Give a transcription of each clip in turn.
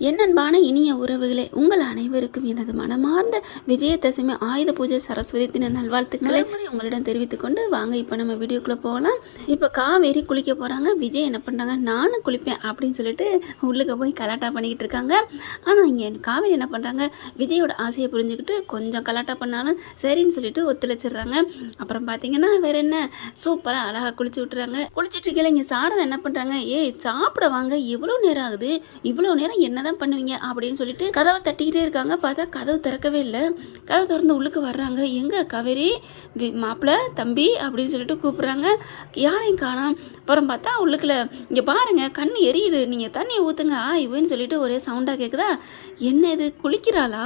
என் அன்பான இனிய உறவுகளே, உங்கள் அனைவருக்கும் எனது மனமார்ந்த விஜயதசமி ஆயுத பூஜை சரஸ்வதி தின நல்வாழ்த்துக்களை உங்களிடம் தெரிவித்துக் கொண்டு வாங்க இப்போ நம்ம வீடியோக்குள்ளே போகலாம். இப்போ காவேரி குளிக்க போகிறாங்க. விஜய் என்ன பண்ணுறாங்க, நானும் குளிப்பேன் அப்படின்னு சொல்லிட்டு உள்ளுக்க போய் கலாட்டா பண்ணிக்கிட்டு இருக்காங்க. ஆனால் இங்கே காவேரி என்ன பண்ணுறாங்க, விஜயோட ஆசையை புரிஞ்சுக்கிட்டு கொஞ்சம் கலாட்டா பண்ணாலும் சரின்னு சொல்லிட்டு ஒத்துழைச்சிடுறாங்க. அப்புறம் பார்த்தீங்கன்னா வேற என்ன, சூப்பராக அழகாக குளிச்சு விட்டுறாங்க. குளிச்சுட்டு இருக்கல இங்கே சாரதா என்ன பண்ணுறாங்க, ஏய் சாப்பிட வாங்க, இவ்வளோ நேரம் ஆகுது, இவ்வளோ நேரம் என்னதான் பண்ணுவீங்க அப்படின்னு சொல்லிட்டு கதவை தட்டிக்கிட்டே இருக்காங்க. பார்த்தா கதவு திறக்கவே இல்லை. கதவு திறந்து உள்ளுக்கு வர்றாங்க. எங்க காவேரி, மாப்பிள்ள, தம்பி அப்படின்னு சொல்லிட்டு கூப்பிடுறாங்க. யாரையும் காணோம். அப்புறம் பார்த்தா உள்ளுக்குள்ள இங்கே பாருங்க, கண் எரியுது, நீங்கள் தண்ணியை ஊற்றுங்க இவன்னு சொல்லிட்டு ஒரே சவுண்டாக கேட்குதா. என்ன இது, குளிக்கிறாளா,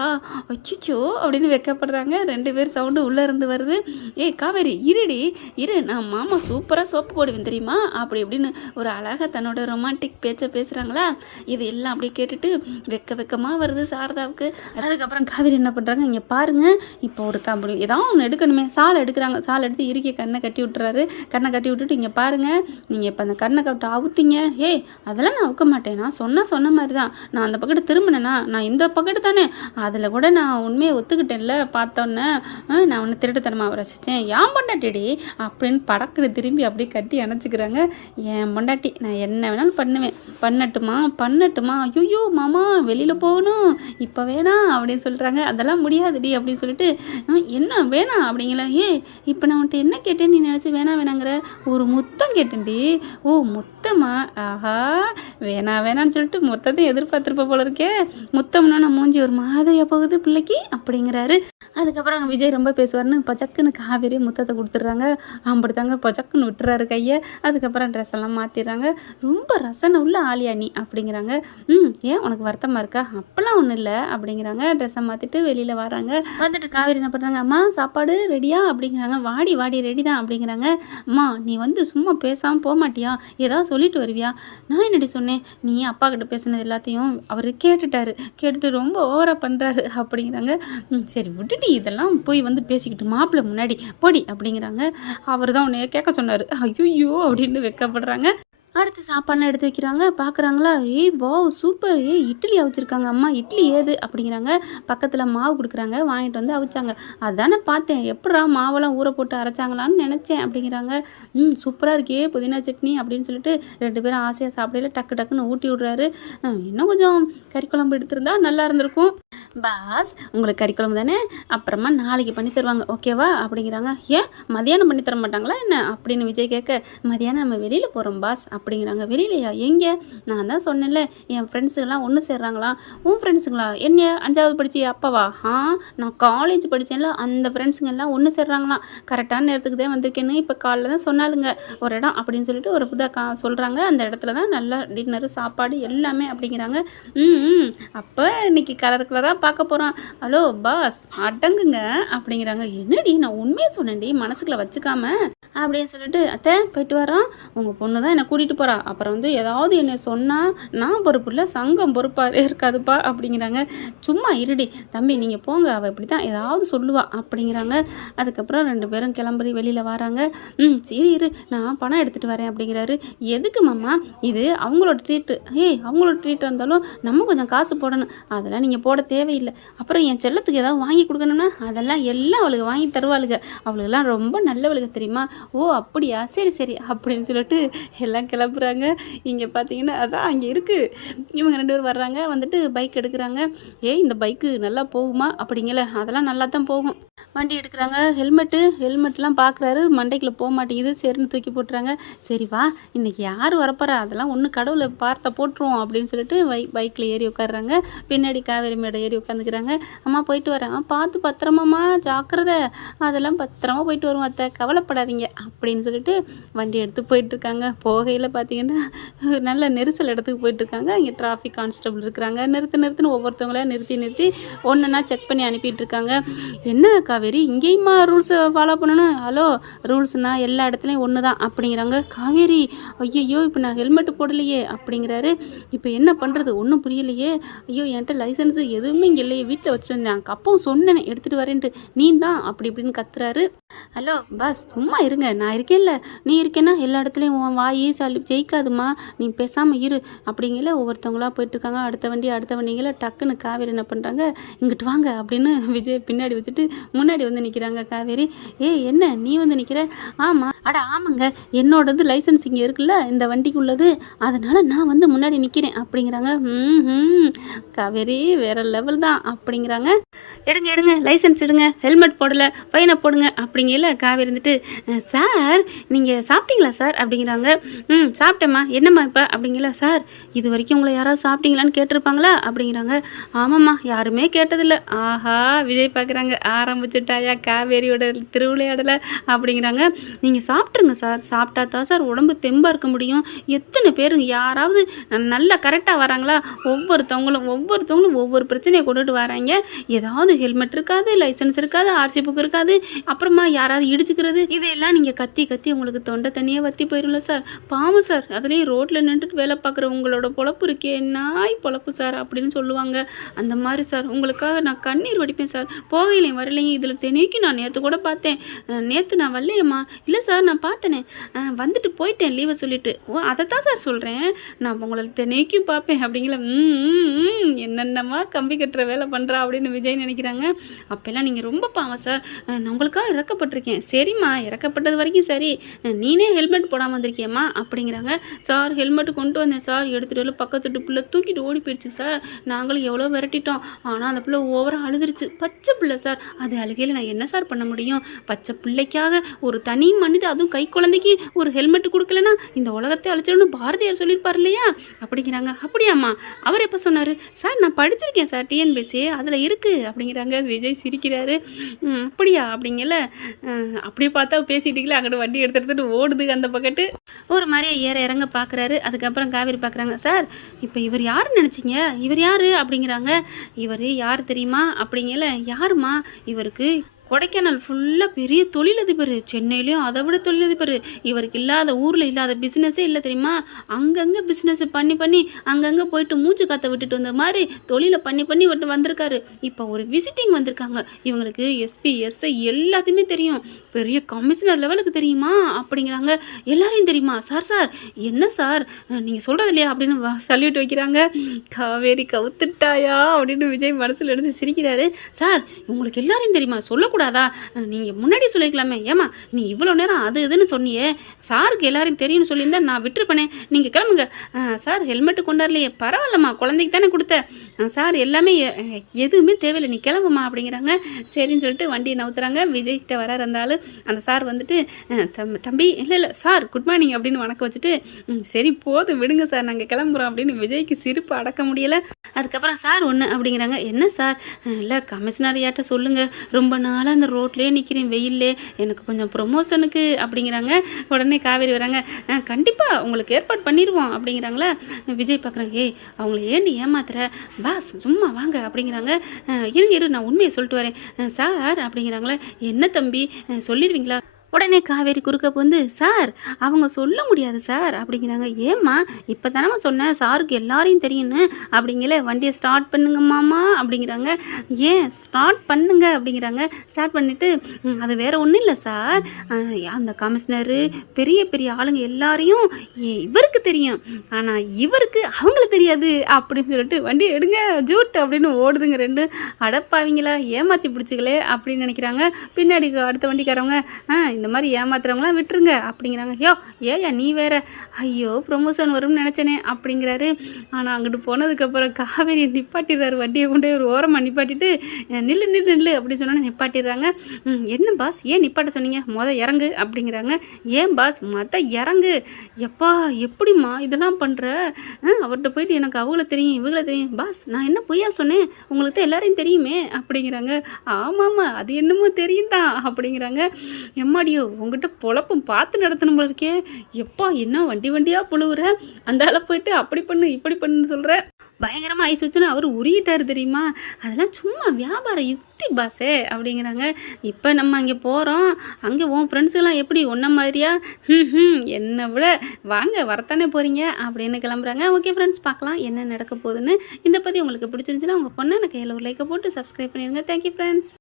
அச்சிச்சோ அப்படின்னு வெக்கப்படுறாங்க. 2 பேர் சவுண்டு உள்ளே இருந்து வருது. ஏய் காவேரி இருடி இரு, நான் மாமா சூப்பராக சோப்பு போடுவேன் தெரியுமா அப்படி இப்படின்னு ஒரு அழகாக தன்னோட ரொமான்டிக் பேச்சை பேசுகிறாங்களா. இது எல்லாம் அப்படியே கேட்டுட்டு வெக்கமாக வருது சாரதாவுக்கு. அதுக்கப்புறம் காவேரி என்ன பண்ணுறாங்க, இங்கே பாருங்கள், இப்போ ஒரு கம்பெனி ஏதாவது ஒன்று எடுக்கணுமே, சாலை எடுக்கிறாங்க. சாலை எடுத்து இறுக்கி கண்ணை கட்டி விட்டுறாரு. கண்ணை கட்டி விட்டுட்டு இங்கே பாருங்கள், நீங்கள் இப்போ அந்த கண்ணை கட்ட அவுத்திங்க. ஏய் அதெல்லாம் நான் அவுக்க மாட்டேன், நான் சொன்ன மாதிரி தான். நான் அந்த பக்கத்து திரும்பினேன்னா நான் இந்த பக்கத்து தானே, அதில் கூட நான் உண்மையை ஒத்துக்கிட்டேன்ல. பார்த்தோன்னே நான் ஒன்று திருட்டுத்தனமாக ரசித்தேன், ஏன் பொண்டாட்டிடி அப்படின்னு படக்குன்னு திரும்பி அப்படியே கட்டி அணைச்சிக்கிறாங்க. என் பொண்டாட்டி, நான் என்ன வேணாலும் பண்ணட்டுமா ஐயோ மாமா வெளியில் போகணும் இப்போ வேணாம் அப்படின்னு சொல்கிறாங்க. அதெல்லாம் முடியாதுடி அப்படின்னு சொல்லிட்டு என்ன வேணாம் அப்படிங்களா. இப்போ நான் உன்ட்டு என்ன கேட்டேன், நீ நினச்சி வேணாங்கிற, ஒரு முத்தம் கேட்டேன்டி. ஓ முத்தமா, ஆஹா வேணான்னு சொல்லிட்டு மொத்தத்தையும் எதிர்பார்த்துருப்ப போல இருக்கே. முத்தம்னா நான் மூஞ்சி ஒரு மாதிரியாக போகுது பிள்ளைக்கு அப்படிங்கிறாரு. அதுக்கப்புறம் அங்கே விஜய் ரொம்ப பேசுவார்னு பச்சக்குன்னு காவேரி முத்தத்தை கொடுத்துட்றாங்க. அப்படித்தாங்க பச்சக்குன்னு விட்டுறாரு கையை. அதுக்கப்புறம் ட்ரெஸ் எல்லாம் மாற்றிடுறாங்க. ரொம்ப ரசனை உள்ள ஆலியா நீ அப்படிங்கிறாங்க. ஏன் உனக்கு வருத்தமாக இருக்கா, அப்போல்லாம் ஒன்றும் இல்லை அப்படிங்கிறாங்க. ட்ரெஸ்ஸை மாற்றிட்டு வெளியில் வராங்க. வந்துட்டு காவேரி என்ன பண்ணுறாங்க, அம்மா சாப்பாடு ரெடியா அப்படிங்கிறாங்க. வாடி ரெடி தான் அப்படிங்கிறாங்க. அம்மா நீ வந்து சும்மா பேசாமல் போக மாட்டியா, ஏதாவது சொல்லிட்டு வருவியா. நான் என்னடி சொன்னேன், நீ அப்பா கிட்ட பேசுனது எல்லாத்தையும் அவர் கேட்டுட்டு ரொம்ப ஓவராக பண்ணுறாரு அப்படிங்கிறாங்க. சரி விட்டுட்டு இதெல்லாம் போய் வந்து பேசிக்கிட்டு மாப்பிள்ளை முன்னாடி போடி அப்படிங்கிறாங்க. அவர் தான் உன்னைய கேட்க சொன்னார். ஐயோ அப்படின்னு வெக்கப்படுறாங்க. அடுத்து சாப்பாடுலாம் எடுத்து வைக்கிறாங்க. பார்க்குறாங்களா, ஏய் வாவ் சூப்பர், இட்லி அவிச்சிருக்காங்க அம்மா, இட்லி ஏது அப்படிங்கிறாங்க. பக்கத்தில் மாவு கொடுக்குறாங்க, வாங்கிட்டு வந்து அவிச்சாங்க. அதானே பார்த்தேன், எப்படா மாவெல்லாம் ஊற போட்டு அரைச்சாங்களான்னு நினச்சேன் அப்படிங்கிறாங்க. சூப்பராக இருக்கே புதினா சட்னி அப்படின்னு சொல்லிட்டு 2 பேரும் ஆசையாக சாப்பிடல டக்குன்னு ஊட்டி விட்றாரு. இன்னும் கொஞ்சம் கறி குழம்பு எடுத்திருந்தா நல்லா இருந்திருக்கும் பாஸ், உங்களுக்கு கறி குழம்பு தானே, அப்புறமா நாளைக்கு பண்ணி தருவாங்க ஓகேவா அப்படிங்கிறாங்க. ஏன் மதியானம் பண்ணி தர மாட்டாங்களா என்ன அப்படின்னு விஜய் கேட்க, மதியானம் நம்ம வெளியில் போகிறோம் பாஸ் அப்படிங்கிறாங்க. வெளியிலையா, எங்கே, நான் தான் சொன்னேன்ல என் ஃப்ரெண்ட்ஸுங்கெல்லாம் ஒன்று சேர்றாங்களா. உன் ஃப்ரெண்ட்ஸுங்களா, என்ன 5வது படிச்சு அப்பாவா, நான் காலேஜ் படித்தேன்ல, அந்த ஃப்ரெண்ட்ஸுங்க எல்லாம் ஒன்று சேர்றாங்களாம். கரெக்டான நேரத்துக்கு தான் வந்திருக்கேன்னு இப்போ காலைல தான் சொன்னாலுங்க ஒரு இடம் அப்படின்னு சொல்லிட்டு ஒரு புதாக சொல்கிறாங்க. அந்த இடத்துல தான் நல்லா டின்னரு சாப்பாடு எல்லாமே அப்படிங்கிறாங்க. அப்போ இன்னைக்கு கலராக பார்க்க போகிறான். ஹலோ பாஸ் அடங்குங்க அப்படிங்கிறாங்க. என்னடி நான் உண்மையை சொன்னேன்டி, மனசுக்குள்ள வச்சுக்காம அப்படின்னு சொல்லிட்டு, அத்தை போயிட்டு வரோம், உங்கள் பொண்ணு தான் என்னை கூட்டிகிட்டு போகிறா, அப்புறம் வந்து ஏதாவது என்னை சொன்னால் நான் பொறுப்பு இல்லை, சங்கம் பொறுப்பாக இருக்காதுப்பா அப்படிங்கிறாங்க. சும்மா இருடி தம்பி நீங்கள் போங்க, அவள் இப்படி தான் ஏதாவது சொல்லுவா அப்படிங்கிறாங்க. அதுக்கப்புறம் 2 பேரும் கிளம்பி வெளியில் வராங்க. சரி இரு நான் பணம் எடுத்துகிட்டு வரேன் அப்படிங்கிறாரு. எதுக்கு மாமா, இது அவங்களோட ட்ரீட்டு. அவங்களோட ட்ரீட்டாக இருந்தாலும் நம்ம கொஞ்சம் காசு போடணும், அதெல்லாம் நீங்கள் போட தேவையில்லை. அப்புறம் என் செல்லத்துக்கு ஏதாவது வாங்கி கொடுக்கணும்னா அதெல்லாம் எல்லாம் அவளுக்கு வாங்கி தருவாளுங்க, அவளுக்கெல்லாம் ரொம்ப நல்லவளுக்கு தெரியுமா. ஓ அப்படியா, சரி அப்படின்னு சொல்லிட்டு எல்லாம் கிளம்புறாங்க. இங்கே பார்த்தீங்கன்னா அதான் அங்கே இருக்குது. இவங்க 2 பேர் வர்றாங்க. வந்துட்டு பைக் எடுக்கிறாங்க. இந்த பைக்கு நல்லா போகுமா அப்படிங்கல, அதெல்லாம் நல்லா தான் போகும். வண்டி எடுக்கிறாங்க. ஹெல்மெட்லாம் பார்க்குறாரு, மண்டைக்குள்ளே போக மாட்டேங்குது. சரின்னு தூக்கி போட்டுறாங்க. சரி வா இன்றைக்கி யார் வரப்போறா, அதெல்லாம் ஒன்று கடவுளை பார்த்த போட்டுருவோம் அப்படின்னு சொல்லிட்டு பைக்கில் ஏறி உட்காடுறாங்க. பின்னாடி காவேரி மேடை ஏறி உட்காந்துக்கிறாங்க. அம்மா போயிட்டு வரேன், பார்த்து பத்திரமாம்மா ஜாக்கிரதை, அதெல்லாம் பத்திரமா போயிட்டு வருவோம் அத்தை, கவலைப்படாதீங்க அப்படின்னு சொல்லிட்டு வண்டி எடுத்து போயிட்டுருக்காங்க. போகையில் பார்த்தீங்கன்னா நல்ல நெரிசல் இடத்துக்கு போயிட்டுருக்காங்க. இங்கே டிராஃபிக் கான்ஸ்டபிள் இருக்கிறாங்க. நிறுத்துன்னு ஒவ்வொருத்தவங்கள நிறுத்தி ஒன்றுன்னா செக் பண்ணி அனுப்பிட்டுருக்காங்க. என்ன காவேரி இங்கேயுமா ரூல்ஸை ஃபாலோ பண்ணணும், ஹலோ ரூல்ஸ்னால் எல்லா இடத்துலையும் ஒன்று தான் அப்படிங்கிறாங்க. காவேரி ஐயோ இப்போ நான் ஹெல்மெட்டு போடலையே அப்படிங்கிறாரு. இப்போ என்ன பண்ணுறது ஒன்றும் புரியலையே, ஐயோ என்கிட்ட லைசன்ஸு எதுவுமே இங்கே இல்லையே, வீட்டில் வச்சுட்டு வந்தேன், அப்பவும் சொன்னேன் எடுத்துகிட்டு வரேன்ட்டு, நீ தான் அப்படி இப்படின்னு கத்துறாரு. ஹலோ பாஸ் சும்மா இருங்க இருங்க நான் இருக்கேன்ல, நீ இருக்கேன்னா எல்லா இடத்துலையும் உன் வாய் ஜெயிக்காதுமா, நீ பேசாமல் இரு அப்படிங்கல ஒவ்வொருத்தவங்களா போயிட்டுருக்காங்க. அடுத்த வண்டிங்கள டக்குன்னு காவேரி என்ன பண்ணுறாங்க, இங்கிட்டு வாங்க அப்படின்னு விஜய் பின்னாடி வச்சுட்டு முன்னாடி வந்து நிற்கிறாங்க காவேரி. என்ன நீ வந்து நிற்கிற? ஆமாம். அட ஆமாங்க, என்னோடது லைசன்ஸ் இங்கே இருக்குல்ல இந்த வண்டிக்கு உள்ளது, அதனால் நான் வந்து முன்னாடி நிற்கிறேன் அப்படிங்கிறாங்க. காவேரி வேற லெவல் தான் அப்படிங்கிறாங்க. எடுங்க லைசன்ஸ் எடுங்க, ஹெல்மெட் போடலை ஃபைனை போடுங்க அப்படிங்கல காவேரி இருந்துட்டு, சார் நீங்கள் சாப்பிட்டீங்களா சார் அப்படிங்கிறாங்க. சாப்பிட்டேம்மா, என்னம்மா இப்போ அப்படிங்களா. சார் இது வரைக்கும் உங்களை யாராவது சாப்பிட்டீங்களான்னு கேட்டிருப்பாங்களா அப்படிங்கிறாங்க. ஆமாம்மா, யாருமே கேட்டதில்லை. ஆஹா, விஜய் பார்க்குறாங்க, ஆரம்பிச்சுட்டாயா காவேரியோட திருவிளையாடலை அப்படிங்கிறாங்க. நீங்கள் சாப்பிட்ருங்க சார், சாப்பிட்டா தான் சார் உடம்பு தெம்பாக இருக்க முடியும். எத்தனை பேருங்க யாராவது நல்லா கரெக்டாக வராங்களா? ஒவ்வொருத்தவங்களும் ஒவ்வொரு பிரச்சனையை கொண்டுட்டு வராங்க. ஏதாவது ஹெல்மெட் இருக்காது, லைசன்ஸ் இருக்காது, ஆர்சி புக் இருக்காது, அப்புறமா யாராவது இடிச்சுக்கிறது, இதையெல்லாம் நீங்கள் கத்தி உங்களுக்கு தொண்டை தண்ணியே வத்தி போயிடும்ல சார். பாவம் சார், அதுலேயும் ரோட்டில் நின்றுட்டு வேலை பார்க்குற உங்களோட பொழப்பு இருக்கே, நாய் பொழப்பு சார் அப்படின்னு சொல்லுவாங்க. அந்த மாதிரி சார் உங்களுக்காக நான் கண்ணீர் வடிப்பேன் சார். போகையிலையும் வரலையும் இதில் தெனைக்கு நான் நேற்று கூட பார்த்தேன். நேற்று நான் வரலையம்மா. இல்லை சார் நான் பார்த்தேனே, வந்துட்டு போயிட்டேன் லீவை சொல்லிட்டு. அதை தான் சார் சொல்கிறேன், நான் உங்களை தெனைக்கும் பார்ப்பேன் அப்படிங்கிற. என்னென்னமா கம்பி கட்டுற வேலை பண்ணுறா அப்படின்னு விஜய் நினைக்கிறாங்க. அப்போல்லாம் நீங்கள் ரொம்ப பாவம் சார், நான் உங்களுக்காக இறக்கப்பட்டிருக்கேன். சரிம்மா, இறக்கப்பட்டது வரைக்கும் சரி, நீனே ஹெல்மெட் போடாமல் வந்திருக்கியம்மா அப்படிங்கிறாங்க. சார் ஹெல்மெட் கொண்டு வந்தேன் சார், எடுத்துகிட்டு வரல, பக்கத்து பிள்ளை தூக்கிட்டு ஓடி போயிடுச்சு சார். நாங்களும் எவ்வளோ விரட்டிட்டோம், ஆனால் அந்த பிள்ளை ஓவராக அழுதுருச்சு. பச்சை பிள்ளை சார், அது அழுகையில் நான் என்ன சார் பண்ண முடியும்? பச்சை பிள்ளைக்காக ஒரு தனி மனித, அதுவும் கை குழந்தைக்கு ஒரு ஹெல்மெட் கொடுக்கலன்னா இந்த உலகத்தை அழைச்சிடணும் பாரதியார் சொல்லியிருப்பார் இல்லையா அப்படிங்கிறாங்க. அப்படியாம்மா, அவர் எப்போ சொன்னார்? சார் நான் படிச்சிருக்கேன் சார், டிஎன்பிஎஸ்சி அதில் இருக்குது அப்படிங்கிறாங்க. விஜய் சிரிக்கிறாரு. அப்படியா அப்படிங்கல. அப்படி பார்த்தா பேசிட்டீங்களா, அங்கிட்ட வண்டி எடுத்துகிட்டு ஓடுது அந்த பக்கத்து. ஒரு மாதிரியே இறங்க பார்க்குறாரு. அதுக்கப்புறம் காவேரி பார்க்குறாங்க. சார் இப்போ இவர் யாருன்னு நினச்சிங்க? இவர் யார் அப்படிங்கிறாங்க. இவர் யார் தெரியுமா அப்படிங்கல. யாருமா? இவருக்கு கொடைக்கானல் ஃபுல்லாக பெரிய தொழிலதிபர், சென்னையிலையும் அதை விட தொழிலதிபர். இவருக்கு இல்லாத ஊரில் இல்லாத பிஸ்னஸே இல்லை தெரியுமா? அங்கங்கே பிஸ்னஸ் பண்ணி அங்கங்கே போயிட்டு மூச்சு காற்ற விட்டுட்டு வந்த மாதிரி தொழிலை பண்ணி விட்டு வந்திருக்காரு. இப்போ ஒரு விசிட்டிங் வந்திருக்காங்க. இவங்களுக்கு எஸ்பி எஸ்ஐ எல்லாத்தையுமே தெரியும், பெரிய கமிஷனர் லெவலுக்கு தெரியுமா அப்படிங்கிறாங்க. எல்லாரையும் தெரியுமா? சார் என்ன சார் நீங்கள் சொல்கிறது இல்லையா அப்படின்னு சல்யூட் வைக்கிறாங்க. காவேரி கவுத்துட்டாயா அப்படின்னு விஜய் மனசில் எடுத்து சிரிக்கிறாரு. சார் உங்களுக்கு எல்லாரையும் தெரியுமா? சொல்லக்கூடாதா? நீங்கள் முன்னாடி சொல்லிக்கலாமே. ஏமா நீ இவ்வளோ நேரம் அது இதுன்னு சொன்னியே, சாருக்கு எல்லாரையும் தெரியும்னு சொல்லியிருந்தா நான் விட்டுருப்பேனே. நீங்கள் கிளம்புங்க. சார் ஹெல்மெட்டு கொண்டாடலையே, பரவாயில்லம்மா, குழந்தைக்கு தானே கொடுத்த. சார் எல்லாமே எதுவுமே தேவையில்லை, நீ கிளம்புமா அப்படிங்கிறாங்க. சரின்னு சொல்லிட்டு வண்டியை நவுத்துறாங்க. விஜய்கிட்ட வர இருந்தாலும் அந்த சார் வந்துட்டு, தம்பி இல்லை சார் குட் மார்னிங் அப்படின்னு வணக்கம் வச்சுட்டு, சரி போது விடுங்க சார் நாங்கள் கிளம்புறோம் அப்படின்னு விஜய்க்கு சிரிப்பு அடக்க முடியலை. அதுக்கப்புறம் சார் ஒன்று அப்படிங்கிறாங்க. என்ன சார்? இல்லை கமிஷனர் யார்ட்ட சொல்லுங்கள், ரொம்ப நாளாக அந்த ரோட்லேயே நிற்கிறேன் வெயிலே, எனக்கு கொஞ்சம் ப்ரொமோஷனுக்கு அப்படிங்கிறாங்க. உடனே காவேரி வராங்க. கண்டிப்பாக உங்களுக்கு ஏற்பாடு பண்ணிடுவோம் அப்படிங்கிறாங்களா. விஜய் பார்க்குறாங்க. அவங்கள ஏண்டி ஏமாத்துற, பாஸ் சும்மா வாங்க அப்படிங்கிறாங்க. இருங்க நான் உண்மையை சொல்லிட்டு வரேன் சார் அப்படிங்கிறாங்களே. என்ன தம்பி சொல்லிடுவீங்களா? உடனே காவேரி குறுக்க வந்து, சார் அவங்க சொல்ல முடியாது சார் அப்படிங்கிறாங்க. ஏம்மா இப்போ தானே சொன்னேன் சாருக்கு எல்லாரையும் தெரியும்னு அப்படிங்கல. வண்டியை ஸ்டார்ட் பண்ணுங்க மாமா அப்படிங்கிறாங்க. ஏன் ஸ்டார்ட் பண்ணுங்க அப்படிங்கிறாங்க. ஸ்டார்ட் பண்ணிவிட்டு, அது வேறு ஒன்றும் இல்லை சார், அந்த கமிஷனரு பெரிய பெரிய ஆளுங்க எல்லாரையும் இவருக்கு தெரியும், ஆனால் இவருக்கு அவங்களுக்கு தெரியாது அப்படின்னு சொல்லிட்டு வண்டி எடுங்க ஜூட் அப்படின்னு ஓடுதுங்க ரெண்டு. அடப்பாவீங்களா, ஏமாற்றி பிடிச்சிக்கலே அப்படின்னு நினைக்கிறாங்க. பின்னாடி அடுத்த வண்டிக்காரவங்க, இந்த மாதிரி ஏமாத்துறவங்களாம் விட்டுருங்க அப்படிங்கிறாங்க. ஏயா நீ வேற, ஐயோ ப்ரொமோஷன் வரும்னு நினச்சேனே அப்படிங்கிறாரு. ஆனால் அங்கிட்டு போனதுக்கப்புறம் காவேரி நிப்பாட்டிடுறாரு. வண்டியை கொண்டு ஒரு ஓரமாக நிப்பாட்டிட்டு, நில்லு அப்படின்னு சொன்னோன்னே நிப்பாட்டிடுறாங்க. என்ன பாஸ் ஏன் நிப்பாட்ட சொன்னீங்க? இறங்கு அப்படிங்கிறாங்க. ஏன் பாஸ் இறங்கு? எப்பா எப்படிம்மா இதெல்லாம் பண்ணுற? அவர்கிட்ட போயிட்டு எனக்கு அவங்கள தெரியும் இவங்கள தெரியும். பாஸ் நான் என்ன பொய்யா சொன்னேன், உங்களுக்கு தான் எல்லாரையும் தெரியுமே அப்படிங்கிறாங்க. ஆமாம்மா அது என்னமோ தெரியும் தான் அப்படிங்கிறாங்க. எம்மாடியோ உங்ககிட்ட பொழப்பும் பார்த்து நடத்தணும் போல இருக்கே, எப்பா என்ன வண்டியாக புழுவுற, அந்த ஆளை போயிட்டு அப்படி பண்ணு இப்படி பண்ணுன்னு சொல்கிற. பயங்கரமாக ஐஸ் வச்சுன்னு அவர் உருகிட்டார் தெரியுமா? அதெல்லாம் சும்மா வியாபார யுக்தி பாஸே அப்படிங்கிறாங்க. இப்போ நம்ம அங்கே போகிறோம், அங்கே உன் ஃப்ரெண்ட்ஸுலாம் எப்படி ஒன்றை மாதிரியா? என்னை விட வாங்க வரத்தானே போகிறீங்க அப்படின்னு கிளம்புறாங்க. ஓகே ஃப்ரெண்ட்ஸ், பார்க்கலாம் என்ன நடக்க போகுதுன்னு. இந்த பற்றி உங்களுக்கு பிடிச்சிருந்துச்சுன்னா உங்கள் பொண்ணை எனக்கு கையில் ஒரு லைக்கை போட்டு சப்ஸ்கிரைப் பண்ணிடுங்க. Thank you friends.